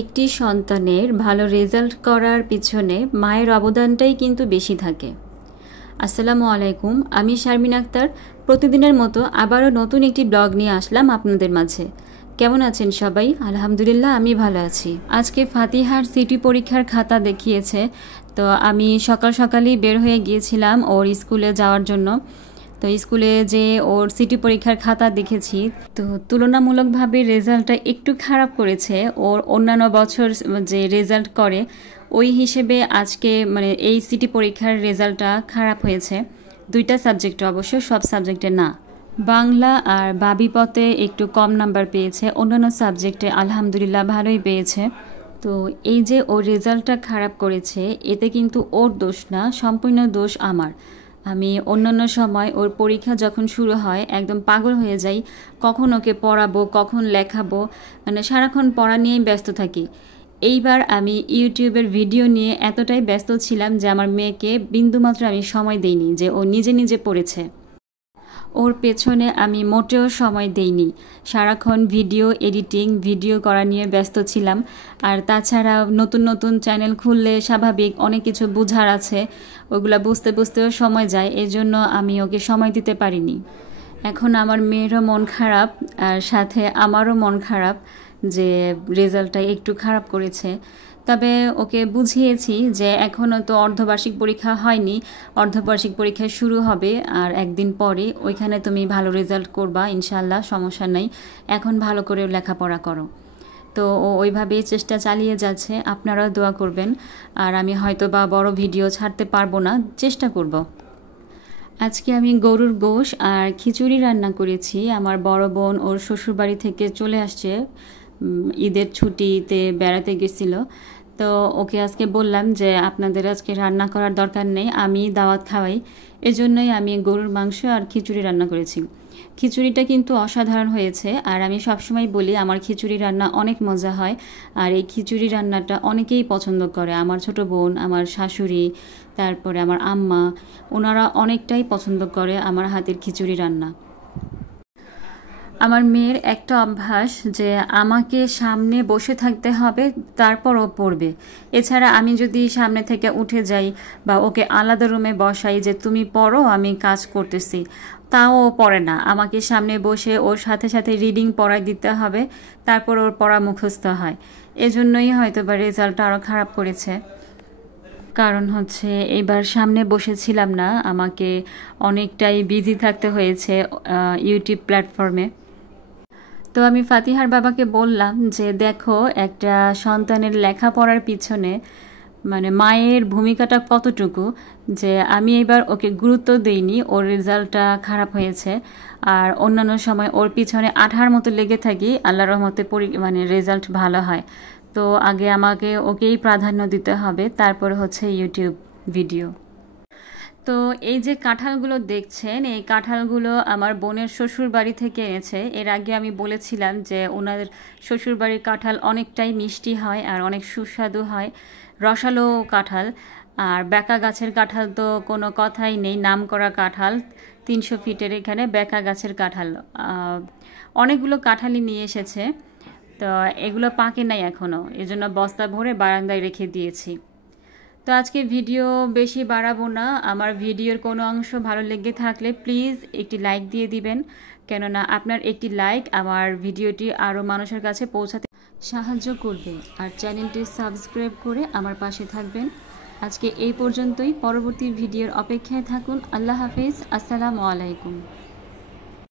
একটি সন্তানের ভালো রেজাল্ট করার পিছনে মায়ের অবদানটাই কিন্তু বেশি থাকে। আসসালামু আলাইকুম, আমি শারমিন আক্তার। প্রতিদিনের মতো আবারও নতুন একটি ব্লগ নিয়ে আসলাম আপনাদের মাঝে। কেমন আছেন সবাই? আলহামদুলিল্লাহ, আমি ভালো আছি। আজকে ফাতিহার সিটি পরীক্ষার খাতা দেখিয়েছে, তো আমি সকাল সকালই বের হয়ে গিয়েছিলাম ওর স্কুলে যাওয়ার জন্য। তো স্কুলে যে ওর সিটি পরীক্ষার খাতা দেখেছি, তো তুলনামূলকভাবে রেজাল্টটা একটু খারাপ করেছে। ওর অন্যান্য বছর যে রেজাল্ট করে ওই হিসেবে আজকে এই সিটি পরীক্ষার রেজাল্টটা খারাপ হয়েছে। দুইটা সাবজেক্টে, অবশ্য সব সাবজেক্টে না। বাংলা আর বাবিপতে একটু কম নাম্বার পেয়েছে, অন্যান্য সাবজেক্টে আলহামদুলিল্লাহ ভালোই পেয়েছে। তো এই যে ওর রেজাল্টটা খারাপ করেছে, এতে কিন্তু ওর দোষ না, সম্পূর্ণ দোষ আমার। আমি অন্যান্য সময় ওর পরীক্ষা যখন শুরু হয় একদম পাগল হয়ে যাই, কখন ওকে পড়াবো, কখন লেখাবো, সারাক্ষণ পড়া নিয়েই ব্যস্ত থাকি। এইবার আমি ইউটিউবের ভিডিও নিয়ে এতটাই ব্যস্ত ছিলাম যে আমার মেয়েকে বিন্দুমাত্র আমি সময় দেইনি যে ও নিজে নিজে পড়েছে। ওর পেছনে আমি মোটেও সময় দেইনি, সারাক্ষণ ভিডিও এডিটিং, ভিডিও করা নিয়ে ব্যস্ত ছিলাম। আর তাছাড়া নতুন নতুন চ্যানেল খুললে স্বাভাবিক অনেক কিছু বোঝার আছে, ওগুলা বুঝতে বুঝতেও সময় যায়, এই জন্য আমি ওকে সময় দিতে পারিনি। এখন আমার মেয়েরও মন খারাপ, আর সাথে আমারও মন খারাপ যে রেজাল্টটা একটু খারাপ করেছে। তবে ওকে বুঝিয়েছি যে এখনও তো অর্ধবার্ষিক পরীক্ষা হয়নি, অর্ধবার্ষিক পরীক্ষা শুরু হবে আর একদিন পরে, ওইখানে তুমি ভালো রেজাল্ট করবা ইনশাল্লাহ, সমস্যা নেই। এখন ভালো করে লেখাপড়া করো। তো ও ওইভাবেই চেষ্টা চালিয়ে যাচ্ছে, আপনারাও দোয়া করবেন। আর আমি হয়তো বা বড় ভিডিও ছাড়তে পারবো না, চেষ্টা করব। আজকে আমি গরুর গোশ আর খিচুড়ি রান্না করেছি। আমার বড় বোন ওর শ্বশুরবাড়ি থেকে চলে আসছে, ঈদের ছুটিতে বেড়াতে গেছিল। তো ওকে আজকে বললাম যে আপনাদের আজকে রান্না করার দরকার নেই, আমি দাওয়াত খাওয়াই। এজন্যই আমি গরুর মাংস আর খিচুড়ি রান্না করেছি। খিচুড়িটা কিন্তু অসাধারণ হয়েছে, আর আমি সবসময় বলি আমার খিচুড়ি রান্না অনেক মজা হয়। আর এই খিচুড়ি রান্নাটা অনেকেই পছন্দ করে, আমার ছোট বোন, আমার শাশুড়ি, তারপরে আমার আম্মা, ওনারা অনেকটাই পছন্দ করে আমার হাতের খিচুড়ি রান্না। আমার মেয়ের একটা অভ্যাস যে আমাকে সামনে বসে থাকতে হবে, তারপর ও পড়বে। এছাড়া আমি যদি সামনে থেকে উঠে যাই বা ওকে আলাদা রুমে বসাই যে তুমি পড়ো আমি কাজ করতেছি, তাও ও পড়ে না। আমাকে সামনে বসে ওর সাথে সাথে রিডিং পড়াই দিতে হবে, তারপর ওর পড়া মুখস্থ হয়। এজন্যই হয়তো বা রেজাল্টটা আরও খারাপ করেছে। কারণ হচ্ছে এবার সামনে বসেছিলাম না, আমাকে অনেকটাই বিজি থাকতে হয়েছে ইউটিউব প্ল্যাটফর্মে। তো আমি ফাতিহার বাবাকে বললাম যে দেখো, একটা সন্তানের লেখাপড়ার পিছনে মায়ের ভূমিকাটা কতটুকু, যে আমি এবার ওকে গুরুত্ব দেইনি, ওর রেজাল্টটা খারাপ হয়েছে। আর অন্যান্য সময় ওর পিছনে আঠার মতো লেগে থাকি, আল্লাহর রহমতে রেজাল্ট ভালো হয়। তো আগে আমাকে ওকেই প্রাধান্য দিতে হবে, তারপর হচ্ছে ইউটিউব ভিডিও। তো এই যে কাঁঠালগুলো দেখছেন, এই কাঁঠালগুলো আমার বোনের শ্বশুর বাড়ি থেকে এনেছে। এর আগে আমি বলেছিলাম যে ওনার শ্বশুর বাড়ির কাঁঠাল অনেকটাই মিষ্টি হয় আর অনেক সুস্বাদু হয়, রসালো কাঁঠাল। আর বেকা গাছের কাঁঠাল তো কোনো কথাই নেই, নাম করা কাঁঠাল। 300 ফিটের এখানে বেকা গাছের কাঁঠাল। অনেকগুলো কাঁঠালই নিয়ে এসেছে, তো এগুলো পাকে নাই এখনও, এজন্য বস্তা ভরে বারান্দায় রেখে দিয়েছি। তো আজকে ভিডিও বেশি বাড়াবো না। আমার ভিডিওর কোনো অংশ ভালো লেগে থাকলে প্লিজ একটি লাইক দিয়ে দিবেন, কেননা আপনার একটি লাইক আমার ভিডিওটি আরও মানুষের কাছে পৌঁছাতে সাহায্য করবে। আর চ্যানেলটি সাবস্ক্রাইব করে আমার পাশে থাকবেন। আজকে এই পর্যন্তই, পরবর্তী ভিডিওর অপেক্ষায় থাকুন। আল্লাহ হাফিজ, আসসালামু আলাইকুম।